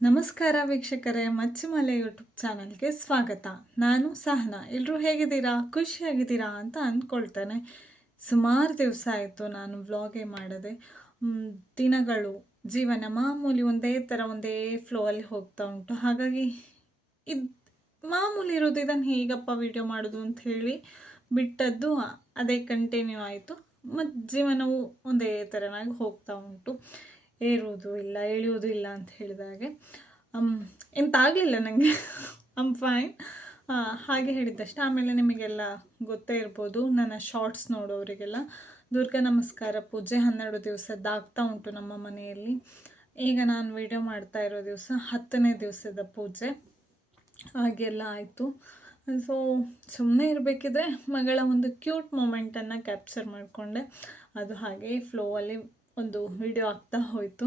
ನಮಸ್ಕಾರ ವೀಕ್ಷಕರೇ, ಮಚ್ಚಿಮಲೆ ಯೂಟ್ಯೂಬ್ ಚಾನಲ್ಗೆ ಸ್ವಾಗತ. ನಾನು ಸಹನಾ. ಎಲ್ಲರೂ ಹೇಗಿದ್ದೀರಾ? ಖುಷಿಯಾಗಿದ್ದೀರಾ ಅಂತ ಅಂದ್ಕೊಳ್ತೇನೆ. ಸುಮಾರು ದಿವಸ ಆಯಿತು ನಾನು ವ್ಲಾಗೇ ಮಾಡದೆ. ದಿನಗಳು, ಜೀವನ ಮಾಮೂಲಿ ಒಂದೇ ಥರ, ಒಂದೇ ಫ್ಲೋ ಅಲ್ಲಿ ಹೋಗ್ತಾ ಉಂಟು. ಹಾಗಾಗಿ ಇದು ಮಾಮೂಲಿ ಇರೋದು ಇದನ್ನು ಹೇಗಪ್ಪ ವಿಡಿಯೋ ಮಾಡೋದು ಅಂತ ಹೇಳಿ ಬಿಟ್ಟದ್ದು ಅದೇ ಕಂಟಿನ್ಯೂ ಆಯಿತು. ಮತ್ತು ಜೀವನವು ಒಂದೇ ಥರನಾಗಿ ಹೋಗ್ತಾ ಉಂಟು. ಏರುವುದು ಇಲ್ಲ ಇಳಿಯೋದು ಇಲ್ಲ ಅಂತ ಹೇಳಿದಾಗೆ ಎಂತ ಆಗಲಿಲ್ಲ ನನಗೆ ಅಮ್ ಫೈನ್ ಹಾಗೆ ಹೇಳಿದ್ದಷ್ಟೇ. ಆಮೇಲೆ ನಿಮಗೆಲ್ಲ ಗೊತ್ತೇ ಇರ್ಬೋದು, ನನ್ನ ಶಾರ್ಟ್ಸ್ ನೋಡೋರಿಗೆಲ್ಲ. ದುರ್ಗಾ ನಮಸ್ಕಾರ, ಪೂಜೆ ಹನ್ನೆರಡು ದಿವಸದ್ದಾಗ್ತಾ ಉಂಟು ನಮ್ಮ ಮನೆಯಲ್ಲಿ. ಈಗ ನಾನು ವಿಡಿಯೋ ಮಾಡ್ತಾ ಇರೋ ದಿವಸ ಹತ್ತನೇ ದಿವಸದ ಪೂಜೆ. ಹಾಗೆಲ್ಲ ಆಯಿತು. ಸೊ ಸುಮ್ಮನೆ ಇರಬೇಕಿದ್ರೆ ಮಗಳ ಒಂದು ಕ್ಯೂಟ್ ಮೂಮೆಂಟನ್ನು ಕ್ಯಾಪ್ಚರ್ ಮಾಡಿಕೊಂಡೆ. ಅದು ಹಾಗೆ ಫ್ಲೋವಲ್ಲಿ ಒಂದು ವಿಡಿಯೋ ಆಗ್ತಾ ಹೋಯಿತು.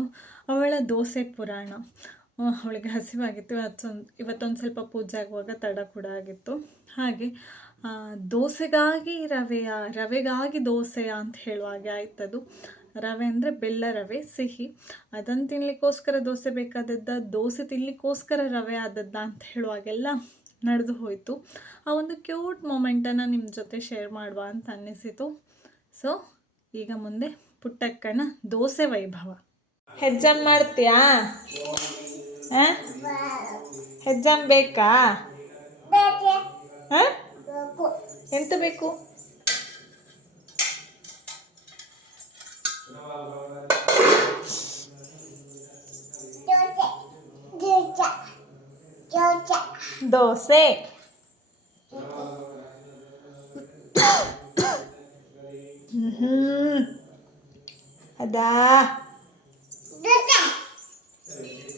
ಅವಳ ದೋಸೆ ಪುರಾಣ. ಅವಳಿಗೆ ಹಸಿವಾಗಿತ್ತು. ಇವತ್ತೊಂದು ಇವತ್ತೊಂದು ಸ್ವಲ್ಪ ಪೂಜೆ ಆಗುವಾಗ ತಡ ಕೂಡ ಆಗಿತ್ತು. ಹಾಗೆ ದೋಸೆಗಾಗಿ ರವೆಯ, ರವೆಗಾಗಿ ದೋಸೆಯ ಅಂತ ಹೇಳುವ ಹಾಗೆ ಆಯ್ತದು. ರವೆ ಅಂದರೆ ಬೆಲ್ಲ ರವೆ, ಸಿಹಿ. ಅದನ್ನು ತಿನ್ನಲಿಕ್ಕೋಸ್ಕರ ದೋಸೆ ಬೇಕಾದದ್ದ, ದೋಸೆ ತಿನ್ನಲಿಕ್ಕೋಸ್ಕರ ರವೆ ಆದದ್ದ ಅಂತ ಹೇಳುವಾಗೆಲ್ಲ ನಡೆದು ಹೋಯಿತು. ಆ ಒಂದು ಕ್ಯೂಟ್ ಮೂಮೆಂಟನ್ನು ನಿಮ್ಮ ಜೊತೆ ಶೇರ್ ಮಾಡುವ ಅಂತ ಅನ್ನಿಸಿತು. ಸೊ ಈಗ ಮುಂದೆ ಪುಟ್ಟಕ್ಕನ ದೋಸೆ ವೈಭವ. ಹೆಜ್ಜಾಮ್ ಮಾಡ್ತೀಯಾ? ಹೆಜ್ಜಾಮ್ ಬೇಕಾ? ಎಂತ ಬೇಕು? ದೋಸೆ. ಅದಾ?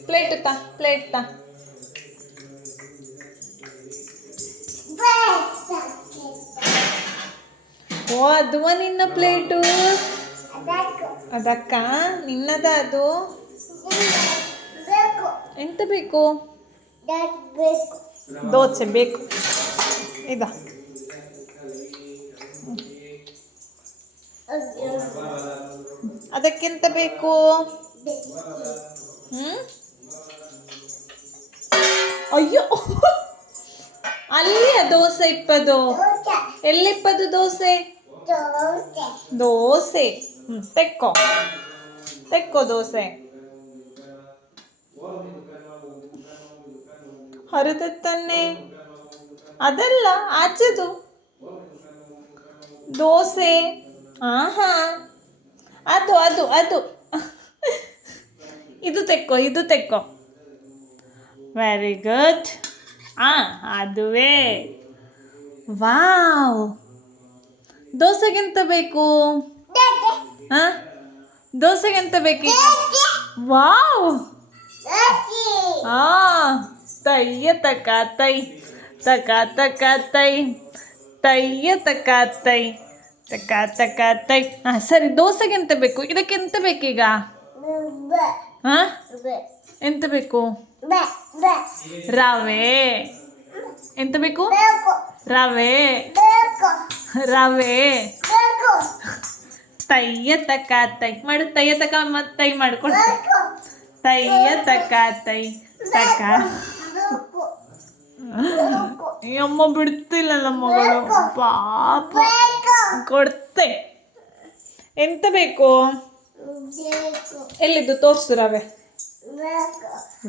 ಪ್ಲೇಟ್ ತಾ ಪ್ಲೇಟ್ ತಾ. ಓ ಅದುವ ನಿನ್ನ ಪ್ಲೇಟು? ಅದಕ್ಕ. ನಿನ್ನದ ಅದು? ಎಂತ ಬೇಕು? ದೋಸೆ ಬೇಕು. ಇದ. ಅದಕ್ಕೆಂತ ಬೇಕು? ಹ್ಮ್? ಅಯ್ಯೋ! ಅಲ್ಲಿಯ ದೋಸೆ ಇಪ್ಪದು? ಎಲ್ಲಿಪ್ಪದು ದೋಸೆ? ದೋಸೆ. ಹ್ಮ್ ತೆಕ್ಕೋ. ತೆಕ್ಕೋ ದೋಸೆ. ಹರಿದತ್ತನ್ನೆ ಅದಲ್ಲ ಆಚೆದು. ದೋಸೆ. ಆಹಾ. ಅದು ಅದು ಅದು. ಇದು ತೆಕ್ಕೋ ಇದು ತೆಕ್ಕೋ. ವೆರಿ ಗುಡ್ ಆ, ಅದುವೇ. ವಾವ್ ದೋಸೆಗೆಂತ ಬೇಕು? ಹಾ ದೋಸೆಗೆಂತ ಬೇಕು ವಾವ್ ಆ ತಯ್ಯ ತಕ, ತೈ. ತಕ ತಕ, ತೈ. ತಯ್ಯ ತಕ, ತೈ. ತಕ ತಕ ತೈ. ಹಾಂ ಸರಿ ದೋಸೆಗೆ ಎಂತ ಬೇಕು? ಇದಕ್ಕೆ ಎಂತ ಬೇಕೀಗ ಹಾಂ ಎಂತ ಬೇಕು? ರವೆ. ಎಂತ ಬೇಕು? ರವೆ. ರವೆ. ತಯ್ಯ ತಕ್ಕ ತೈ. ಮಾಡು ತಯ್ಯ ತಕ ಮತ್ತೆ ತೈ ಮಾಡ್ಕೊಳ್ತೀನಿ ತಯ್ಯ ತಕ ತೈ ತಕ. ಈ ಅಮ್ಮ ಬಿಡ್ತಿಲ್ಲ ನಮ್ಮ ಮಗಳು ಪಾಪ. ಕೊಡ್ತೆ. ಎಂತ ಬೇಕು? ಎಲ್ಲಿದ್ದು? ತೋರಿಸು ರವೆ.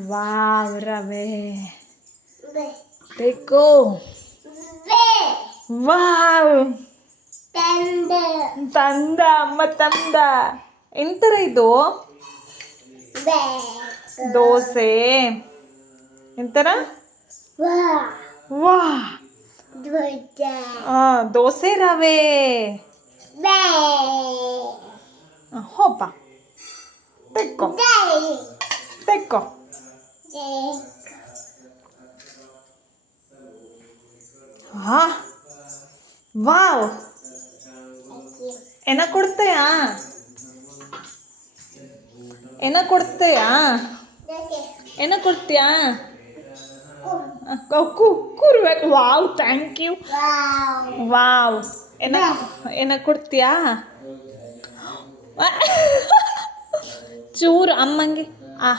ವಾವ್ ರವೆ. ಬೇಕು. ವಾವ್. ತಂದ. ಅಮ್ಮ ತಂದ. ಎಂತರ ಇದು? ದೋಸೆ. ಎಂತರ? ವಾ. ದೋಸೆ ರವೆ ಆ, ಹೋಪ ತೆಕ್ಕೋ ತೆಕ್ಕೋ ಹಾ ವಾವ್ ಏನ ಕೊಡ್ತೆಯಾ ಏನ ಕೊಡ್ತೆಯಾ ಏನ ಕೊಡ್ತೀಯಾ ಕೂರ್ಬೇಕು ವಾವ್ ಥ್ಯಾಂಕ್ ಯು ವಾವ್ ಏನ ಏನ ಕೊಡ್ತೀಯಾ ಚೂರು ಅಮ್ಮಂಗೆ ಆ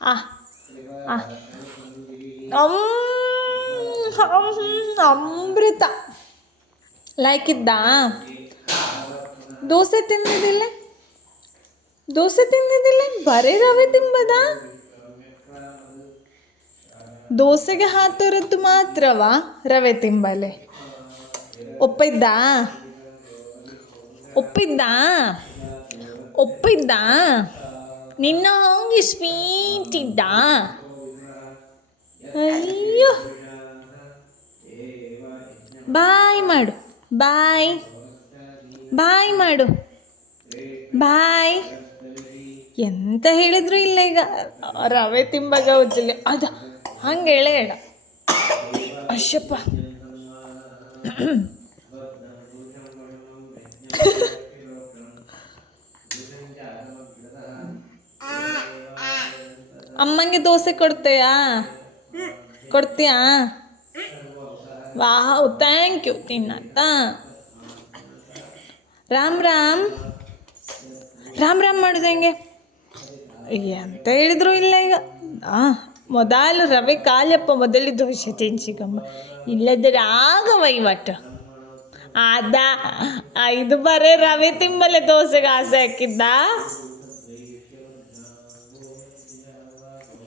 ಆ ಆ. ಅಮ್, ಅಮ್, ಅಮೃತ ಲೈಕ್ ಇದ್ದಾ ದೋಸೆ ತಿಂದಿದ್ದಿಲ್ಲ ದೋಸೆ ತಿಂದಿದ್ದಿಲ್ಲ ಬರೀ ರವೆ ತಿಂಬದ ದೋಸೆಗೆ ಹಾತೋರದ್ದು ಮಾತ್ರವಾ? ರವೆ ತಿಂಬಲೆ ಒಪ್ಪಿದ್ದಾ? ಒಪ್ಪಿದ್ದಾ? ಒಪ್ಪಿದ್ದಾ? ನಿನ್ನ ಹಂಗೆ ಸ್ವೀಟ್ ಇದ್ದ ಅಯ್ಯೋ. ಬಾಯ್ ಮಾಡು. ಬಾಯ್. ಬಾಯ್ ಮಾಡು. ಬಾಯ್. ಎಂತ ಹೇಳಿದ್ರು ಇಲ್ಲ ಈಗ. ರವೆ ತಿಂಬಾಗ ಉಜ್ಜಲಿ ಅದ. ಹಂಗೆ ಹೇಳೇಡ ಅಶ್ಯಪ್ಪ ಅಮ್ಮಂಗೆ ದೋಸೆ ಕೊಡ್ತೀಯಾ? ಕೊಡ್ತೀಯಾ? ವಾವ್ ಥ್ಯಾಂಕ್ ಯು ತಿನ್ನತ್ತ. ರಾಮ್ ರಾಮ್. ರಾಮ್ ರಾಮ್ ಮಾಡೋದು ಹೆಂಗೆ? ಎಂತ ಹೇಳಿದ್ರು ಇಲ್ಲ ಈಗ. ಆ ಮೊದಲು ರವೆ ಕಾಲಪ್ಪ ಮೊದಲು ದೋಸೆ ತಿನ್ಸಿಕಮ್ಮ ಇಲ್ಲದ್ರೆ ಆಗ ವಹಿವಾಟು. ಅದ ಇದು ಬರೇ ರವೆ ತಿಂಬಲೆ ದೋಸೆಗೆ ಆಸೆ ಹಾಕಿದ್ದ?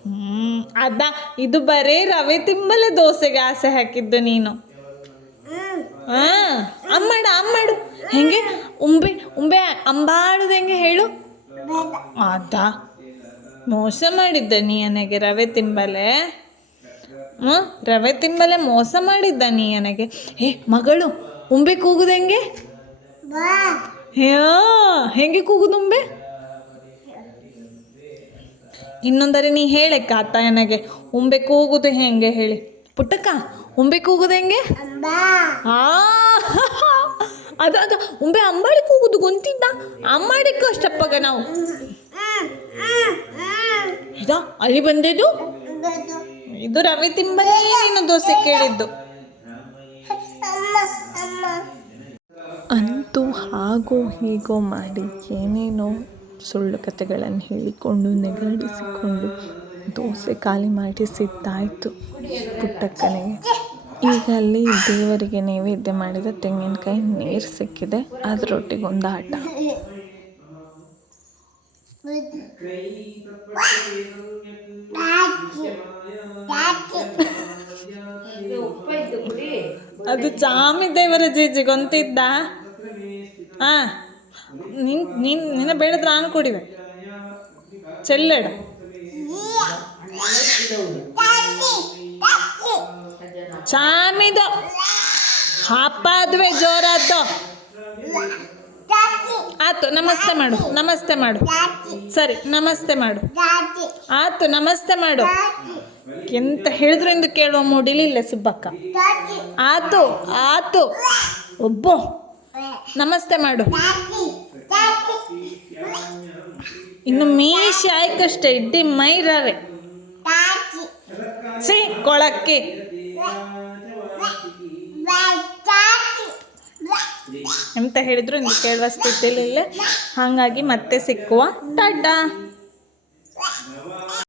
ಹ್ಮ್ ಅದ ಇದು ಬರೇ ರವೆ ತಿಂಬಲೆ ದೋಸೆಗೆ ಆಸೆ ಹಾಕಿದ್ದು ನೀನು. ಹಾ ಅಮ್ಮಾಡು ಅಮ್ಮಾಡು ಹೆಂಗೆ? ಉಂಬೆ ಉಂಬೆ ಅಂಬಾಡುದು ಹೆಂಗೆ ಹೇಳು? ಅದ ಮೋಸ ಮಾಡಿದ್ದ ನೀ ನನಗೆ ರವೆ ತಿಂಬಲೆ. ಹ್ಞೂ ರವೆ ತಿಂಬಲೆ ಮೋಸ ಮಾಡಿದ್ದ ನೀ ನನಗೆ ಹೇ ಮಗಳು ಉಂಬೆ ಕೂಗುದು ಹೆಂಗೆ? ಹೆಂಗೆ ಕೂಗುದು ಉಂಬೆ? ಇನ್ನೊಂದರೆ ನೀ ಹೇಳೆ ಆತ ನನಗೆ ಉಂಬೆ ಕೂಗುದು ಹೆಂಗೆ ಹೇಳಿ. ಪುಟ್ಟಕ್ಕ ಉಂಬೆ ಕೂಗುದು ಹೆಂಗೆ? ಅದು ಉಂಬೆ ಅಂಬಾಡಿ ಕೂಗುದು ಗೊಂತಿದ್ದ? ಅಂಬಾಡಿ ಕಷ್ಟಪ್ಪಗ ನಾವು. ಇದಾ ಅಲ್ಲಿ ಬಂದಿದ್ದು? ಇದು ರವೆ ತಿಂಬಲೇ ಏನು ದೋಸೆ ಕೇಳಿದ್ದು. ಅಂತೂ ಹಾಗೋ ಹೀಗೋ ಮಾಡಿ ಏನೇನೋ ಸುಳ್ಳು ಕಥೆಗಳನ್ನು ಹೇಳಿಕೊಂಡು ನೆಗಡಿಸಿಕೊಂಡು ದೋಸೆ ಖಾಲಿ ಮಾಡಿಸಿದ್ದಾಯಿತು ಪುಟ್ಟಕ್ಕನಿಗೆ. ಈಗ ಅಲ್ಲಿ ದೇವರಿಗೆ ನೈವೇದ್ಯ ಮಾಡಿದ ತೆಂಗಿನಕಾಯಿ ನೀರು ಸಿಕ್ಕಿದೆ. ಅದರೊಟ್ಟಿಗೆ ಒಂದು ಆಟ. ಅದು ಚಾಮಿ ದೇವರ ಜೀಜಿ ಗೊಂತಿದ್ದ? ಹಾ ನಿನ್, ನೀನ್, ನಿನ್ನ ಬೇಡದ್ರ ನಾನು ಕೊಡಿವೆ. ಚೆಲ್ಲೆಡ. ಚಾಮಿದು. ಹಾಪಾದ್ವೆ ಜೋರಾದ್ದು. ಆತು, ನಮಸ್ತೆ ಮಾಡು ನಮಸ್ತೆ ಮಾಡು. ಸರಿ, ನಮಸ್ತೆ ಮಾಡು. ಆತು, ನಮಸ್ತೆ ಮಾಡು. ಎಂತ ಹೇಳಿದ್ರು ಎಂದು ಕೇಳುವ ಮೂಡಿಲಿಲ್ಲ ಸುಬ್ಬಕ್ಕ. ಆತು ಆತು. ಒಬ್ಬೋ. ನಮಸ್ತೆ ಮಾಡು. ಇನ್ನು ಮೀಶಿ ಆಯ್ಕಷ್ಟೇ, ಇಡ್ಡಿ ಮೈ ರವೆ ಸಿ ಕೊಳಕ್ಕೆ. ಎಂತ ಹೇಳಿದ್ರು ನೀವು ಕೇಳುವ ಸ್ಥಿತಿಲಿಲ್ಲ ಹಾಗಾಗಿ ಮತ್ತೆ ಸಿಕ್ಕುವ ಟಾಟಾ